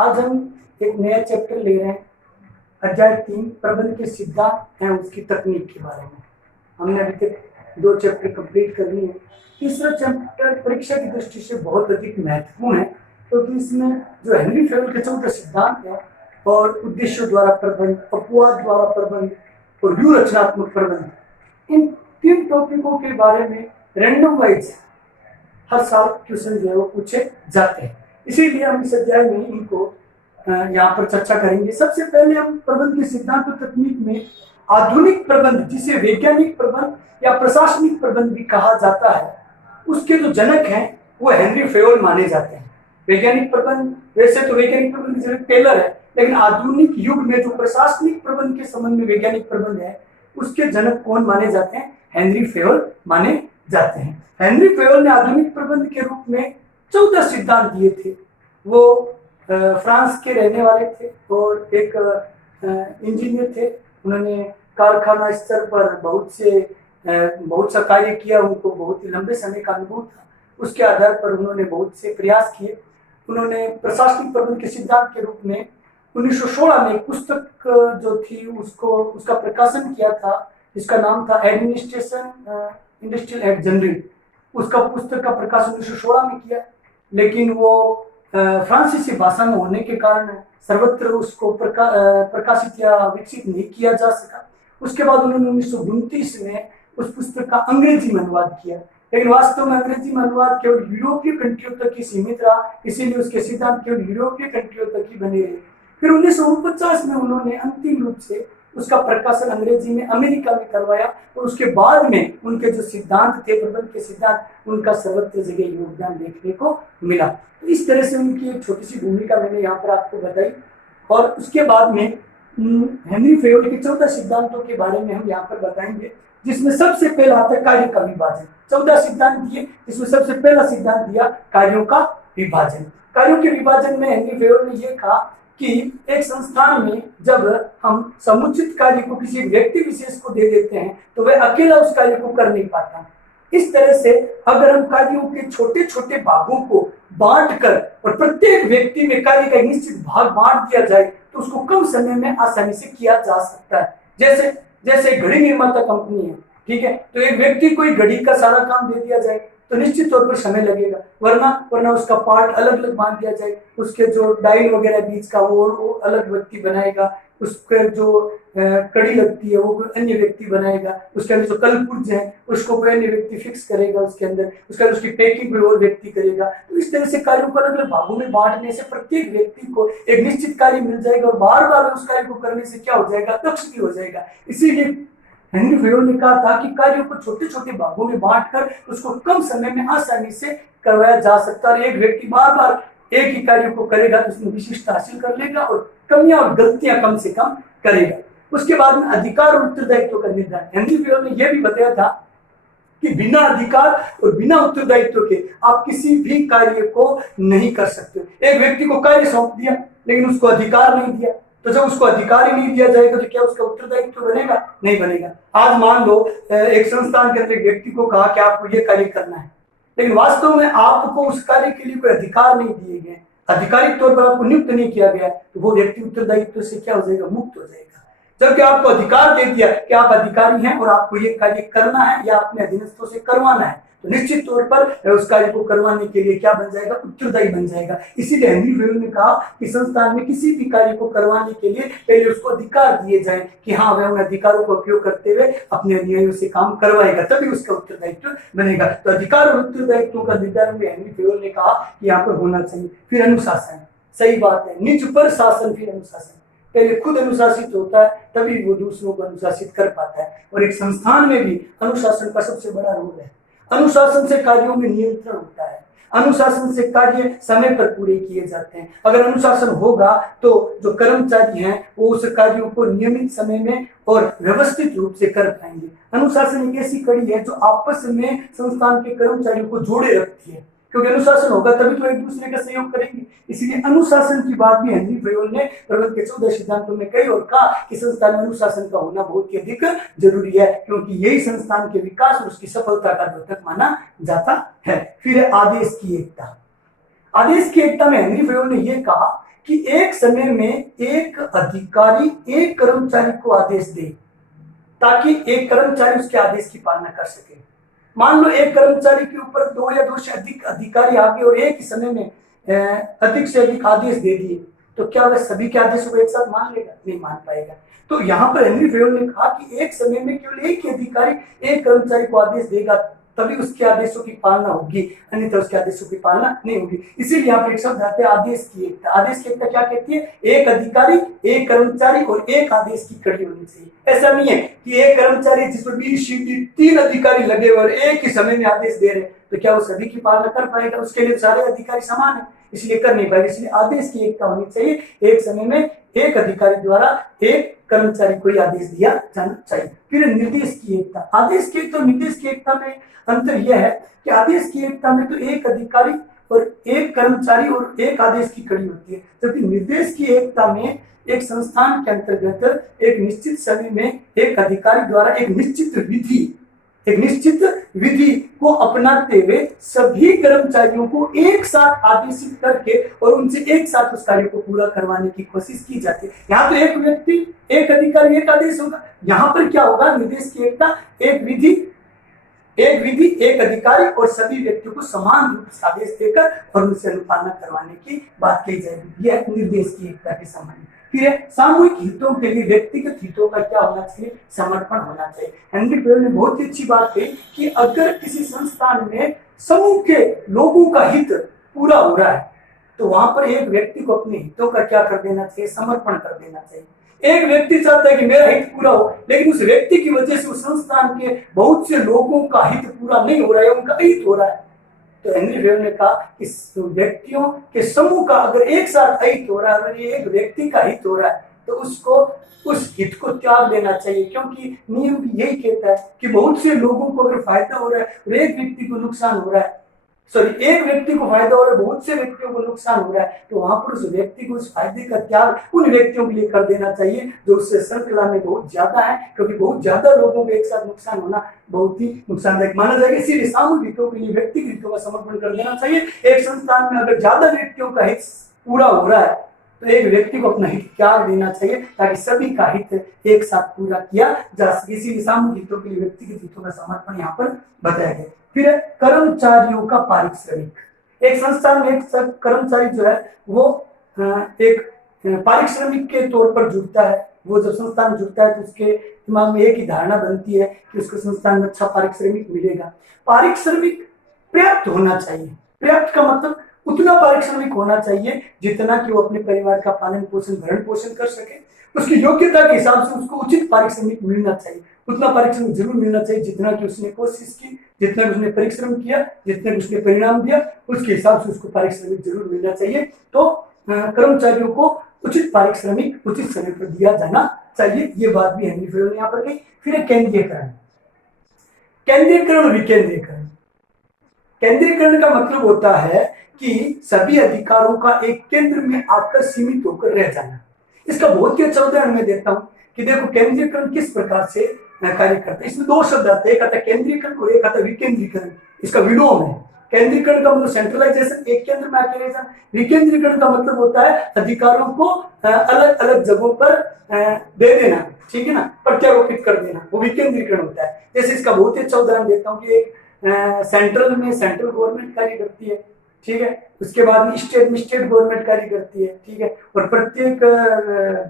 आज हम एक नया चैप्टर ले रहे हैं, अध्याय 3 प्रबंध के सिद्धांत हैं उसकी तकनीक के बारे में। हमने अभी तक 2 चैप्टर कंप्लीट कर लिए हैं। तीसरा चैप्टर परीक्षा की दृष्टि से बहुत अधिक महत्वपूर्ण है क्योंकि इसमें जो हेनरी फेवल के 14 सिद्धांत है और उद्देश्यों द्वारा प्रबंध, अपवाद द्वारा प्रबंध और व्यू रचनात्मक प्रबंध, इन 3 टॉपिकों के बारे में रैंडम वाइज हर साल क्वेश्चन जो है वो पूछे जाते हैं। इसीलिए हम इस अध्याय में इनको यहाँ पर चर्चा करेंगे। सबसे पहले हम प्रबंध के सिद्धांत और तकनीक में आधुनिक प्रबंध, जिसे वैज्ञानिक प्रबंध या प्रशासनिक प्रबंध भी कहा जाता है, उसके जो जनक हैं वो हेनरी फेवल माने जाते हैं। वैज्ञानिक प्रबंध, वैसे तो वैज्ञानिक प्रबंध जैसे टेलर है, लेकिन आधुनिक युग में जो प्रशासनिक प्रबंध के संबंध में वैज्ञानिक प्रबंध है उसके जनक कौन माने जाते हैं? हेनरी फेवल माने जाते हैं। हेनरी फेवल ने आधुनिक प्रबंध के रूप में 14 सिद्धांत दिए थे। वो फ्रांस के रहने वाले थे और एक इंजीनियर थे। उन्होंने कारखाना स्तर पर बहुत सा कार्य किया। उनको बहुत ही लंबे समय का अनुभव था। उसके आधार पर उन्होंने बहुत से प्रयास किए। उन्होंने प्रशासनिक प्रबंध के सिद्धांत के रूप में 1916 में एक पुस्तक जो थी उसका प्रकाशन किया था, जिसका नाम था एडमिनिस्ट्रेशन इंडस्ट्रियल एक्ट जनरल। उसका पुस्तक का प्रकाशन 1916 में किया, लेकिन वो फ्रांसीसी भाषा में होने के कारण सर्वत्र उसको प्रकाशित या विकसित नहीं किया जा सका। उसके बाद उन्होंने 1929 में उस पुस्तक का अंग्रेजी में अनुवाद किया, लेकिन वास्तव में अंग्रेजी में अनुवाद केवल यूरोपीय कंट्रियों तक ही सीमित रहा, इसीलिए उसके सिद्धांत केवल यूरोपीय कंट्रियों तक ही बने रहे। फिर 1949 में उन्होंने अंतिम रूप से उसका प्रकाशन अंग्रेजी में अमेरिका में करवाया और उसके बाद में उनके जो सिद्धांत थे, प्रबंध के सिद्धांत, उनका सर्वत्र जगह योगदान देखने को मिला। तो इस तरह से उनकी एक छोटी सी भूमिका मैंने यहाँ पर आपको बताई। और उसके बाद में हेनरी फेवल के 14 सिद्धांतों के बारे में हम यहाँ पर बताएंगे, जिसमें सबसे पहला आता है कार्य का विभाजन। 14 सिद्धांत दिए, जिसमें सबसे पहला सिद्धांत दिया कार्यों का विभाजन। कार्यों के विभाजन में हेनरी फेवल ने यह कहा कि एक संस्थान में जब हम समुचित कार्य को किसी व्यक्ति विशेष को दे देते हैं तो वह अकेला उस कार्य को कर नहीं पाता। इस तरह से अगर हम कार्यों के छोटे छोटे भागों को बांटकर और प्रत्येक व्यक्ति में कार्य का एक निश्चित भाग बांट दिया जाए तो उसको कम समय में आसानी से किया जा सकता है। जैसे घड़ी निर्माता कंपनी है, ठीक है, तो एक व्यक्ति को घड़ी का सारा काम दे दिया जाए तो निश्चित तौर पर समय लगेगा, वरना उसका पार्ट अलग अलग बांध दिया जाए, उसके जो डायल वगैरह बीच का वो अलग व्यक्ति बनाएगा, उसके जो कड़ी लगती है वो अन्य व्यक्ति बनाएगा, उसके अंदर जो कलपुर्ज है उसको कोई अन्य व्यक्ति फिक्स करेगा, उसके अंदर उसकी पैकिंग कोई और व्यक्ति करेगा। तो इस तरह से कार्यों को अलग अलग भागों में बांटने से प्रत्येक व्यक्ति को एक निश्चित कार्य मिल जाएगा और बार बार उस कार्य को करने से क्या हो जाएगा? दक्ष भी हो जाएगा। इसीलिए हेनरी फेवल ने कहा था कि कार्यों को छोटे छोटे भागों में बांटकर उसको कम समय में आसानी से करवाया जा सकता है और एक व्यक्ति बार बार एक ही कार्य को करेगा तो उसमें विशिष्टता हासिल कर लेगा और कमियां और गलतियां कम से कम करेगा। उसके बाद में अधिकार और उत्तरदायित्व का निर्धारण। हेनरी फेवल ने यह भी बताया था कि बिना अधिकार और बिना उत्तरदायित्व के आप किसी भी कार्य को नहीं कर सकते। एक व्यक्ति को कार्य सौंप दिया लेकिन उसको अधिकार नहीं दिया, तो जब उसको अधिकार ही नहीं दिया जाएगा तो क्या उसका उत्तरदायित्व बनेगा? नहीं बनेगा। आज मान लो एक संस्थान के अंदर एक व्यक्ति को कहा कि आपको ये कार्य करना है, लेकिन वास्तव में आपको उस कार्य के लिए कोई अधिकार नहीं दिए गए, आधिकारिक तौर पर आपको नियुक्त नहीं किया गया, तो वो व्यक्ति उत्तरदायित्व से क्या हो जाएगा? मुक्त हो जाएगा। जबकि आपको अधिकार दे दिया कि आप अधिकारी हैं और आपको ये कार्य करना है या अपने अधीनस्थों से करवाना है, तो निश्चित तौर पर उस कार्य को करवाने के लिए क्या बन जाएगा? उत्तरदायी बन जाएगा। इसीलिए हेनरी फेवल ने कहा कि संस्थान में किसी भी कार्य को करवाने के लिए पहले उसको अधिकार दिए जाएं कि हाँ, वह उन अधिकारों का उपयोग करते हुए अपने अनुयायियों से काम करवाएगा, तभी उसका उत्तरदायित्व बनेगा। तो अधिकार और उत्तरदायित्व का निर्धारण भी हेनरी फेवल ने कहा कि यहाँ पर होना चाहिए। फिर अनुशासन, सही बात है, निज पर शासन फिर अनुशासन। पहले खुद अनुशासित होता है तभी वो दूसरों को अनुशासित कर पाता है। और एक संस्थान में भी अनुशासन का सबसे बड़ा रोल है। अनुशासन से कार्यों में नियंत्रण होता है, अनुशासन से कार्य समय पर पूरे किए जाते हैं। अगर अनुशासन होगा तो जो कर्मचारी हैं वो उस कार्यों को नियमित समय में और व्यवस्थित रूप से कर पाएंगे। अनुशासन एक ऐसी कड़ी है जो आपस में संस्थान के कर्मचारियों को जोड़े रखती है, क्योंकि अनुशासन होगा तभी तो एक दूसरे का सहयोग करेंगे। इसलिए अनुशासन की बात भी हेनरी फेवल ने प्रबंध के 14 सिद्धांतों में कही और कहा कि संस्थान में अनुशासन का होना बहुत ही अधिक जरूरी है, क्योंकि यही संस्थान के विकास और उसकी सफलता का द्योतक माना जाता है। फिर आदेश की एकता। आदेश की एकता में हेनरी फेयोल ने यह कहा कि एक समय में एक अधिकारी एक कर्मचारी को आदेश दे ताकि एक कर्मचारी उसके आदेश की पालना कर सके। मान लो एक कर्मचारी के ऊपर 2 या 2 से अधिक अधिकारी आ गए और एक ही समय में अधिक से अधिक आदेश दे दिए, तो क्या वह सभी के आदेशों को एक साथ मान लेगा? नहीं मान पाएगा। तो यहाँ पर हेनरी फेयोल ने कहा कि एक समय में केवल एक ही अधिकारी एक कर्मचारी को आदेश देगा, तभी उसके आदेशों की पालना होगी, अन्यथा उसके आदेशों की पालना नहीं होगी। इसीलिए यहाँ पर एक शब्द आता है आदेश की एकता। आदेश की एकता क्या कहती है? एक अधिकारी एक कर्मचारी और एक आदेश की कड़ी होनी चाहिए। ऐसा नहीं है कि एक कर्मचारी जिसमें बी सी डी 3 अधिकारी लगे हुए और एक ही समय में आदेश दे रहे, तो क्या वो सभी की पालना कर पाएगा? उसके लिए सारे अधिकारी समान है, इसलिए कर नहीं पाएगा। इसलिए आदेश की एकता होनी चाहिए। एक समय में एक अधिकारी द्वारा एक कर्मचारी को आदेश दिया जाना चाहिए। फिर निर्देश की एकता। आदेश की एकता और निर्देश की एकता में अंतर यह है कि आदेश की एकता में तो एक अधिकारी और एक कर्मचारी और एक आदेश की कड़ी होती है, जबकि निर्देश की एकता में एक संस्थान के अंतर्गत एक निश्चित समय में एक अधिकारी द्वारा एक निश्चित विधि को अपनाते हुए सभी कर्मचारियों को एक साथ आदेशित करके और उनसे एक साथ उस कार्य को पूरा करवाने की कोशिश की जाती है। यहाँ तो एक व्यक्ति एक अधिकारी एक आदेश होगा, यहाँ पर क्या होगा? निर्देश की एकता एक विधि एक अधिकारी और सभी व्यक्तियों को समान रूप से आदेश देकर और उनसे अनुपालना करवाने की बात कही जाएगी। यह निर्देश की एकता के समान। फिर सामूहिक हितों के लिए व्यक्तिगत हितों का क्या होना चाहिए? समर्पण होना चाहिए। हेनरी फेयोल ने बहुत ही अच्छी बात कही कि अगर किसी संस्थान में समूह के लोगों का हित पूरा हो रहा है तो वहां पर एक व्यक्ति को अपने हितों का क्या कर देना चाहिए? समर्पण कर देना चाहिए। एक व्यक्ति चाहता है कि मेरा हित पूरा हो, लेकिन उस व्यक्ति की वजह से उस संस्थान के बहुत से लोगों का हित पूरा नहीं हो रहा है, उनका हित हो रहा है, तो हेनरी फेयोल ने कहा कि व्यक्तियों के समूह का अगर एक साथ हित हो रहा है, अगर ये एक व्यक्ति का हित हो रहा है, तो उसको उस हित को त्याग देना चाहिए, क्योंकि नियम भी यही कहता है कि बहुत से लोगों को अगर फायदा हो रहा है और एक व्यक्ति को नुकसान हो रहा है, एक व्यक्ति को फायदा हो रहा है, बहुत से व्यक्तियों को नुकसान हो रहा है, तो वहां पर उस व्यक्ति को उस फायदे का त्याग उन व्यक्तियों के लिए कर देना चाहिए जो उससे श्रृंखला में बहुत ज्यादा है, क्योंकि बहुत ज्यादा लोगों को एक साथ नुकसान होना बहुत ही नुकसानदायक माना जाएगा। इसीलिए सामूहिक हितों के लिए व्यक्तिगत हितों का समर्पण कर देना चाहिए। एक संस्थान में अगर ज्यादा व्यक्तियों का हित पूरा हो रहा है तो एक व्यक्ति को अपना हित त्याग देना चाहिए ताकि सभी का हित एक साथ पूरा किया जा सके। इसीलिए सामूहिक हितों के लिए व्यक्तिगत हितों का समर्पण यहाँ पर बताया गया। फिर कर्मचारियों का पारिश्रमिक। एक संस्थान में एक कर्मचारी जो है वो एक पारिश्रमिक के तौर पर जुड़ता है। वो जब संस्थान जुड़ता है तो उसके दिमाग में एक ही धारणा बनती है कि उसको संस्थान में अच्छा पारिश्रमिक मिलेगा। पारिश्रमिक पर्याप्त होना चाहिए। पर्याप्त का मतलब उतना पारिश्रमिक होना चाहिए जितना कि वो अपने परिवार का पालन पोषण भरण पोषण कर सके। उसकी योग्यता के हिसाब से उसको उचित पारिश्रमिक मिलना चाहिए। उतना पारिश्रमिक जरूर मिलना चाहिए जितना कि उसने कोशिश की, जितना कि उसने परिश्रम किया, जितना कि उसने परिणाम दिया, उसके हिसाब से उसको पारिश्रमिक जरूर मिलना चाहिए। तो कर्मचारियों को उचित पारिश्रमिक उचित समय पर दिया जाना चाहिए। ये बात भी हेनरी फेयोल ने यहाँ पर कही। फिर केंद्रीयकरण। केंद्रीयकरण और विकेंद्रीयकरण। केंद्रीयकरण का मतलब होता है कि सभी अधिकारों का एक केंद्र में आकर सीमित होकर रह जाना। इसका बहुत ही अच्छा उदाहरण मैं देता हूँ कि देखो केंद्रीयकरण किस प्रकार से कार्य करता है। इसमें 2 शब्द आते हैं, एक आता है केंद्रीयकरण और एक आता है विकेंद्रीकरण। इसका विलोम है। केंद्रीकरण का मतलब सेंट्रलाइजेशन, एक केंद्र में आके रह जाना। विकेंद्रीकरण का मतलब होता है अधिकारों को अलग अलग जगहों पर दे देना, ठीक है ना, प्रत्यारोपित कर देना, वो विकेंद्रीकरण होता है। जैसे इसका बहुत ही अच्छा उदाहरण देता हूँ कि एक सेंट्रल में सेंट्रल गवर्नमेंट कार्य करती है, ठीक है, उसके बाद में स्टेट गवर्नमेंट कार्य करती है, ठीक है, और प्रत्येक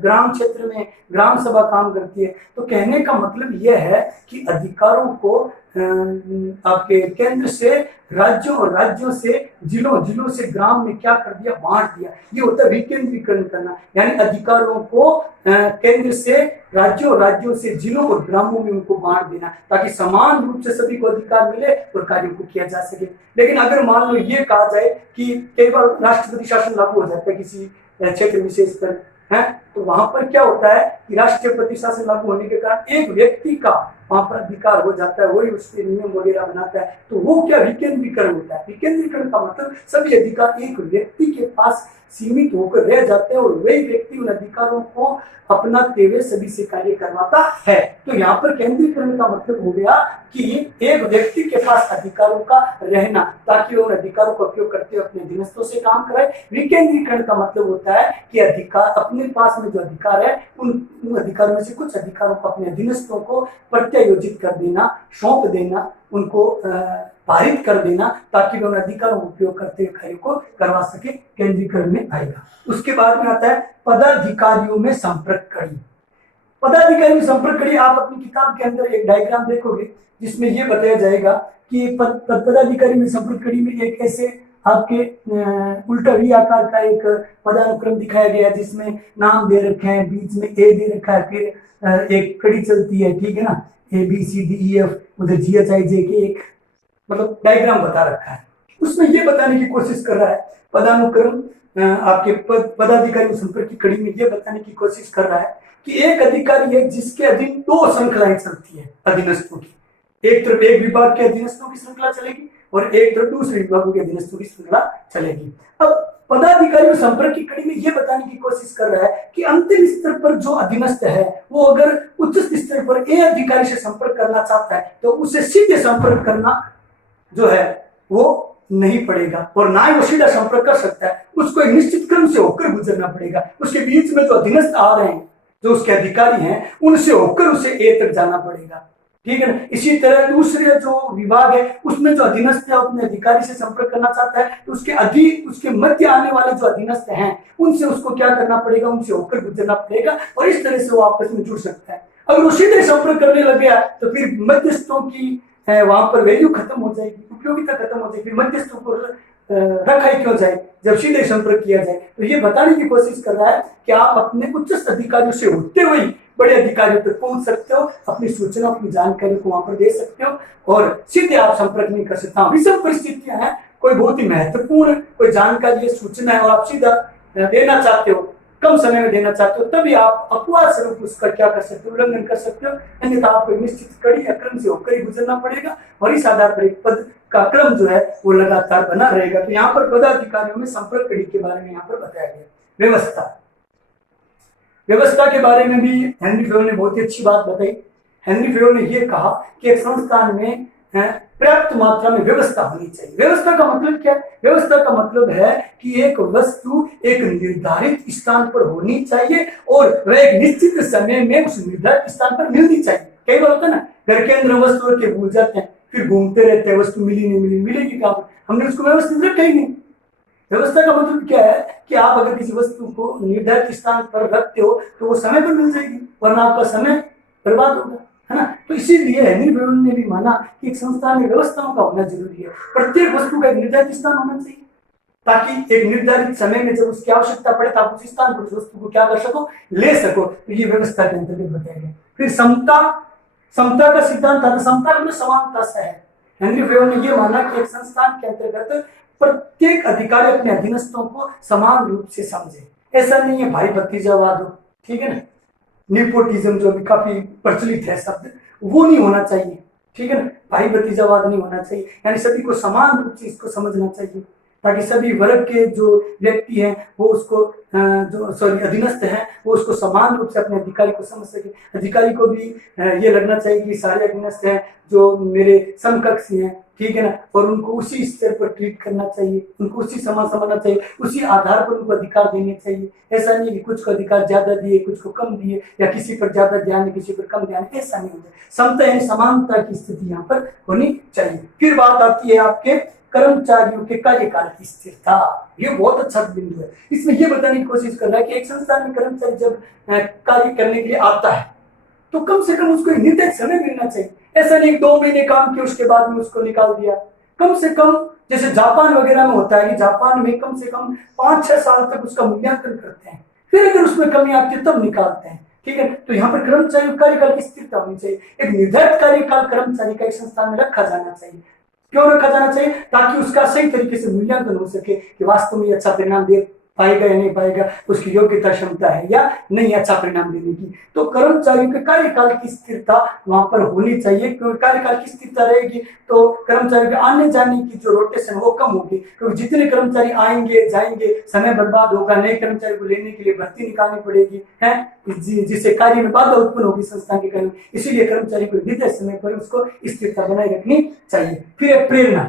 ग्राम क्षेत्र में ग्राम सभा काम करती है। तो कहने का मतलब यह है कि अधिकारों को आपके केंद्र से राज्यों और राज्यों से जिलों से ग्राम में क्या कर दिया? बांट दिया। ये होता है विकेंद्रीकरण करना, यानी अधिकारों को केंद्र से राज्यों से जिलों और ग्रामों में उनको बांट देना ताकि समान रूप से सभी को अधिकार मिले और कार्यों को किया जा सके। लेकिन अगर मान लो ये कहा जाए कि कई बार राष्ट्रपति शासन लागू हो जाता है किसी क्षेत्र विशेष पर, है, तो वहां पर क्या होता है कि राष्ट्रपति शासन लागू होने के कारण एक व्यक्ति का वहां पर अधिकार हो जाता है, वही उसके नियम वगैरह बनाता है, तो वो क्या विकेंद्रीकरण होता है। विकेंद्रीकरण का मतलब सभी अधिकार एक व्यक्ति के पास सीमित होकर रह जाते हैं और वही व्यक्ति उन अधिकारों को अपनाते हुए सभी से कार्य करवाता है। तो यहाँ पर केंद्रीकरण का मतलब हो गया कि एक व्यक्ति के पास अधिकारों का रहना, ताकि वो उन अधिकारों का उपयोग करते हुए अपने अधीनस्थों से काम कराए। विकेंद्रीकरण का मतलब होता है कि अधिकार अपने पास में जो अधिकार है उन अधिकारों में से कुछ अधिकारों को अपने अधीनस्थों को प्रत्यायोजित कर देना, सौंप देना, उनको पारित कर देना, ताकि वे उन अधिकारों का उपयोग करते हुए कार्य को करवा सके। केंद्रीकरण में आएगा। उसके बाद में आता है पदाधिकारियों में संपर्क कड़ी। पदाधिकारी में संपर्क कड़ी, आप अपनी किताब के अंदर एक डायग्राम देखोगे जिसमें यह बताया जाएगा कि पदाधिकारी में संपर्क कड़ी में एक ऐसे आपके उल्टा वी आकार का एक पदानुक्रम दिखाया गया है, जिसमें नाम दे रखे हैं, बीच में ए दे रखा है, फिर एक कड़ी चलती है, ठीक है ना, ABCDEF, उधर GHIJ के एक मतलब डायग्राम बता रखा है। उसमें ये बताने की कोशिश कर रहा है पदानुक्रम आपके पदाधिकारी संपर्क की कड़ी में ये बताने की कोशिश कर रहा है कि एक अधिकारी है जिसके अधीन दो श्रृंखलाएं चलती है अधीनस्थों की। एक तरफ एक विभाग के अधीनस्थों की श्रृंखला चलेगी और एक तरफ दूसरे विभागों के अधीनस्थों की श्रृंखला चलेगी। अब पदाधिकारी संपर्क की कड़ी में यह बताने की कोशिश कर रहा है कि अंतिम स्तर पर जो अधीनस्थ है वो अगर उच्च स्तर पर ए अधिकारी से संपर्क करना चाहता है तो उसे सीधे संपर्क करना जो है वो नहीं पड़ेगा, और ना ही वो सीधा संपर्क कर सकता है, उसको एक निश्चित क्रम से होकर गुजरना पड़ेगा। उसके बीच में जो अधीनस्थ आ रहे हैं, जो उसके अधिकारी हैं, उनसे होकर उसे ए तक जाना पड़ेगा, ठीक है ना। इसी तरह दूसरे जो विभाग है उसमें जो अधीनस्थ है अपने अधिकारी से संपर्क करना चाहता है तो उसके मध्य आने वाले जो अधीनस्थ हैं उनसे उसको क्या करना पड़ेगा, उनसे होकर गुजरना पड़ेगा, और इस तरह से वो आपस में जुड़ सकता है। अगर वो सीधे संपर्क करने लग गया तो फिर मध्यस्थों की वहां पर वैल्यू खत्म हो जाएगी, उपयोगिता खत्म हो जाएगी, फिर मध्यस्थों को रखा ही क्यों जाए जब सीधे संपर्क किया जाए। तो ये बताने की कोशिश कर रहा है कि आप अपने उच्च अधिकारियों से होते हुए बड़े अधिकारियों तक पहुंच सकते हो, अपनी सूचना अपनी जानकारी को वहां पर दे सकते हो और सीधे आप संपर्क नहीं कर सकते। विषम परिस्थितियां हैं, कोई बहुत ही महत्वपूर्ण कोई जानकारी है, सूचना है और आप सीधा देना चाहते हो, कम समय में देना चाहते हो, तभी आप अपवाद स्वरूप उसका क्या कर सकते हो, उल्लंघन कर सकते हो। अन्यथा आपको निश्चित कड़ी या क्रम से होकर ही गुजरना पड़ेगा और इस आधार पर एक पद का क्रम जो है वो लगातार बना रहेगा। तो यहाँ पर पदाधिकारियों में संपर्क कड़ी के बारे में यहाँ पर बताया गया। व्यवस्था के बारे में भी हेनरी फेयोल ने बहुत ही अच्छी बात बताई। हेनरी फेयोल ने यह कहा कि एक संस्थान में पर्याप्त मात्रा में व्यवस्था होनी चाहिए। व्यवस्था का मतलब क्या है? व्यवस्था का मतलब है कि एक वस्तु एक निर्धारित स्थान पर होनी चाहिए और वह एक निश्चित समय में उस निर्धारित स्थान पर मिलनी चाहिए। कई बार होता है ना, घर के अंदर वस्तु रख के भूल जाते हैं, फिर घूमते रहते हैं, वस्तु मिली नहीं मिली, मिलेगी कहाँ, हमने उसको व्यवस्थित रखा ही नहीं। व्यवस्था का मतलब क्या है कि आप अगर किसी वस्तु को निर्धारित स्थान पर रखते हो तो वो समय पर मिल जाएगी, वरना आपका समय बर्बाद होगा, है ना। तो इसीलिए हेनरी फेयोल ने भी माना कि एक संस्थान में व्यवस्थाओं का होना जरूरी है। प्रत्येक वस्तु का एक निर्धारित स्थान होना चाहिए ताकि एक निर्धारित समय में जब उसकी आवश्यकता पड़े तो आप उस स्थान पर उस वस्तु को क्या कर सको, ले सको। तो ये व्यवस्था के अंतर्गत बताया गया। फिर समता का सिद्धांत था। समता में समानता से है। हेनरी फेयोल ने यह माना कि एक संस्थान के अंतर्गत प्रत्येक अधिकारी अपने अधीनस्थों को समान रूप से समझे। ऐसा नहीं है भाई भतीजावाद हो, ठीक है ना, निपोटिज्म जो भी काफी प्रचलित है शब्द, वो नहीं होना चाहिए, ठीक है ना। भाई भतीजावाद नहीं होना चाहिए, यानी सभी को समान रूप से इसको समझना चाहिए ताकि सभी वर्ग के जो व्यक्ति हैं वो उसको अधीनस्थ हैं वो उसको समान रूप से अपने अधिकारी को समझ सके। अधिकारी को भी ये लगना चाहिए कि सारे अधीनस्थ हैं जो मेरे समकक्ष हैं, ठीक है ना, और उनको उसी स्तर पर ट्रीट करना चाहिए, उनको उसी समान समझना चाहिए, उसी आधार पर उनको अधिकार देने चाहिए। ऐसा नहीं कि कुछ को अधिकार ज्यादा दिए कुछ को कम दिए या किसी पर ज्यादा ध्यान किसी पर कम ध्यान, ऐसा नहीं होता। समता यानी समानता की स्थिति यहाँ पर होनी चाहिए। फिर बात आती है आपके कर्मचारियों के कार्यकाल की स्थिरता। ये बहुत अच्छा बिंदु है। इसमें यह बताने की कोशिश कर रहा है कि एक संस्थान में कर्मचारी जब कार्य करने के लिए आता है तो कम से कम उसको निर्धारित समय मिलना चाहिए। ऐसा नहीं 2 महीने काम किया उसके बाद में उसको निकाल दिया। कम से कम जैसे जापान वगैरह में होता है कि जापान में कम से कम 5-6 साल तक उसका मूल्यांकन करते हैं, फिर अगर उसमें कमी आती है तब निकालते हैं, ठीक है। तो यहाँ पर कर्मचारी कार्यकाल की स्थिरता होनी चाहिए। एक निर्धारित कार्यकाल कर्मचारी का एक संस्थान में रखा जाना चाहिए। क्यों रखा जाना चाहिए? ताकि उसका सही तरीके से मूल्यांकन हो सके कि वास्तव में अच्छा परिणाम दे पाएगा या नहीं पाएगा, उसकी योग्यता क्षमता है या नहीं अच्छा परिणाम देने की। तो कर्मचारियों के कार्यकाल की स्थिरता वहां पर होनी चाहिए, क्योंकि कार्यकाल की स्थिरता रहेगी तो कर्मचारियों के आने जाने की जो रोटेशन वो कम होगी, क्योंकि जितने कर्मचारी आएंगे जाएंगे समय बर्बाद होगा, नए कर्मचारी को लेने के लिए भर्ती निकालनी पड़ेगी है, जिससे कार्य में बाधा उत्पन्न होगी संस्थान के कार्य में। इसीलिए कर्मचारी को निर्धारित समय पर उसको स्थिरता बनाए रखनी चाहिए। फिर प्रेरणा,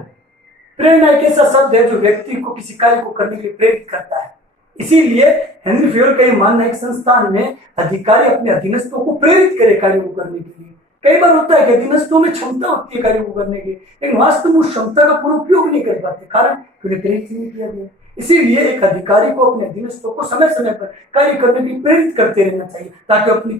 प्रेरणा एक ऐसा शब्द है जो व्यक्ति को किसी कार्य को करने के लिए प्रेरित करता है। इसीलिए हेनरी फेयोल का यह मानना है कि संस्थान में अधिकारी अपने अधीनस्थों को प्रेरित करे कार्य को करने के लिए। कई बार होता है कि अधीनस्थों में क्षमता होती है कार्य को करने की, लेकिन वास्तव में उस क्षमता का पूरा उपयोग नहीं कर पाते, कारण उन्हें प्रेरित नहीं किया गया। इसीलिए एक अधिकारी को अपने अधीनस्थों को समय समय पर कार्य करने के लिए प्रेरित करते रहना चाहिए, ताकि अपनी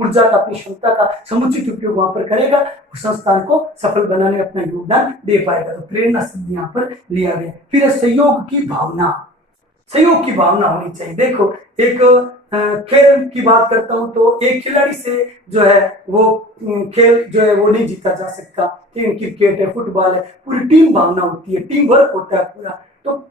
ऊर्जा का, अपनी क्षमता का समुचित उपयोग वहां पर करेगा और संस्थान को सफल बनाने में अपना योगदान दे पाएगा। तो प्रेरणा शब्द यहाँ पर लिया गया। फिर सहयोग की भावना, सहयोग की भावना होनी चाहिए। देखो एक खेल की बात करता हूं तो एक खिलाड़ी से जो है वो खेल जो है वो नहीं जीता जा सकता, क्रिकेट है, फुटबॉल है, पूरी टीम भावना होती है, टीम वर्क होता है पूरा। तो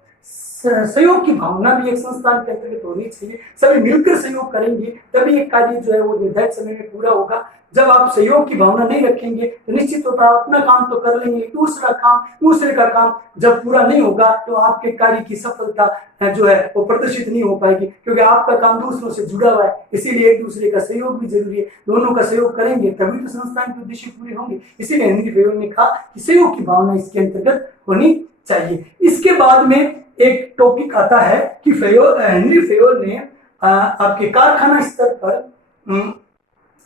सहयोग की भावना भी एक संस्थान के अंतर्गत होनी चाहिए। सभी मिलकर सहयोग करेंगे तभी एक कार्य जो है वो निर्धारित समय में पूरा होगा। जब आप सहयोग की भावना नहीं रखेंगे तो निश्चित होता है अपना काम तो कर लेंगे, दूसरे का काम जब पूरा नहीं होगा तो आपके कार्य की सफलता जो है वो प्रदर्शित नहीं हो पाएगी, क्योंकि आपका काम दूसरों से जुड़ा हुआ है। इसीलिए एक दूसरे का सहयोग भी जरूरी है, दोनों का सहयोग करेंगे तभी तो संस्थान के उद्देश्य पूरे होंगे। इसीलिए हेनरी फेयोल ने कहा कि सहयोग की भावना इसके अंतर्गत होनी चाहिए। इसके बाद में एक टॉपिक आता है कि हेनरी फेयोल ने आपके कारखाना स्तर पर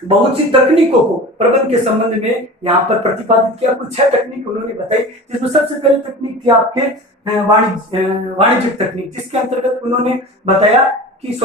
बहुत सी तकनीकों को प्रबंध के संबंध में यहाँ पर प्रतिपादित किया। कुछ 6 तकनीक उन्होंने बताई, जिसमें सबसे पहली तकनीक थी आपके वाणिज्यिक तकनीक, जिसके अंतर्गत उन्होंने बताया कि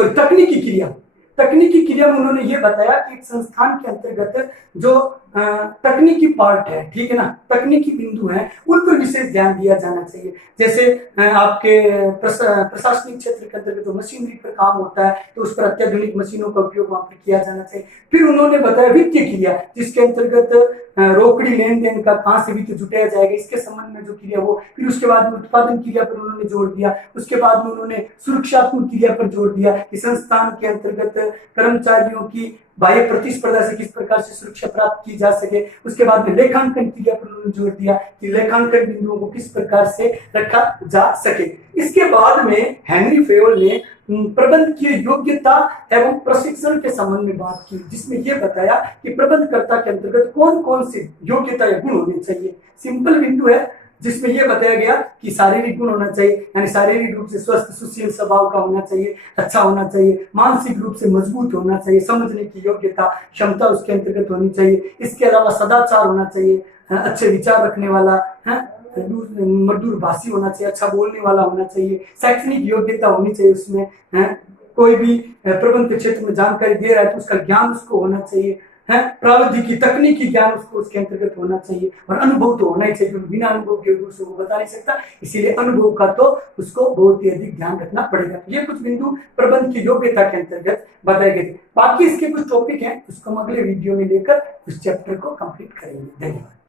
तकनीकी क्रिया में उन्होंने ये बताया कि एक संस्थान के अंतर्गत जो तकनीकी पार्ट है, ठीक है ना, तकनीकी बिंदु है, उन पर विशेष ध्यान दिया जाना चाहिए। जैसे आपके प्रशासनिक क्षेत्र के अंतर्गत जो मशीनरी पर काम होता है तो उस पर अत्याधुनिक मशीनों का उपयोग वहां पर किया जाना चाहिए। फिर उन्होंने बताया वित्तीय क्रिया, जिसके अंतर्गत रोकड़ी लेन देन का कहां से वित्त जुटाया जाएगा इसके संबंध में जो क्रिया वो। फिर उसके बाद उत्पादन क्रिया पर उन्होंने जोर दिया। उसके बाद में उन्होंने सुरक्षात्मक क्रिया पर जोर दिया कि संस्थान के अंतर्गत कर्मचारियों की बाह्य प्रतिस्पर्धा से किस प्रकार से सुरक्षा प्राप्त की जा सके। उसके बाद में लेखांकन क्रिया पर उन्होंने जोर दिया कि लेखांकन बिंदुओं को किस प्रकार से रखा जा सके। इसके बाद में हेनरी फेयोल ने प्रबंधकीय योग्यता एवं प्रशिक्षण के संबंध में बात की, जिसमें यह बताया कि प्रबंधकर्ता के अंतर्गत कौन कौन सी योग्यता या गुण होने चाहिए। सिंपल बिंदु है जिसमें यह बताया गया कि शारीरिक गुण होना चाहिए, यानी शारीरिक रूप से स्वस्थ सुशील स्वभाव का होना चाहिए, अच्छा होना चाहिए, मानसिक रूप से मजबूत होना चाहिए, समझने की योग्यता क्षमता उसके अंतर्गत होनी चाहिए। इसके अलावा सदाचार होना चाहिए, अच्छे विचार रखने वाला, मधुर भाषी होना चाहिए, अच्छा बोलने वाला होना चाहिए, शैक्षणिक योग्यता होनी चाहिए उसमें, कोई भी प्रबंध के क्षेत्र में जानकारी दे रहा है तो उसका ज्ञान उसको होना चाहिए, प्रावधिकी तकनीकी ज्ञान उसको उसके अंतर्गत होना चाहिए, और अनुभव तो होना ही चाहिए, क्योंकि बिना अनुभव के दूसरों को बता नहीं सकता। इसीलिए अनुभव का तो उसको बहुत ही अधिक ध्यान रखना पड़ेगा। ये कुछ बिंदु प्रबंध की योग्यता के अंतर्गत बताए गए थे। बाकी इसके कुछ टॉपिक हैं, उसको हम अगले वीडियो में लेकर उस चैप्टर को कंप्लीट करेंगे। धन्यवाद।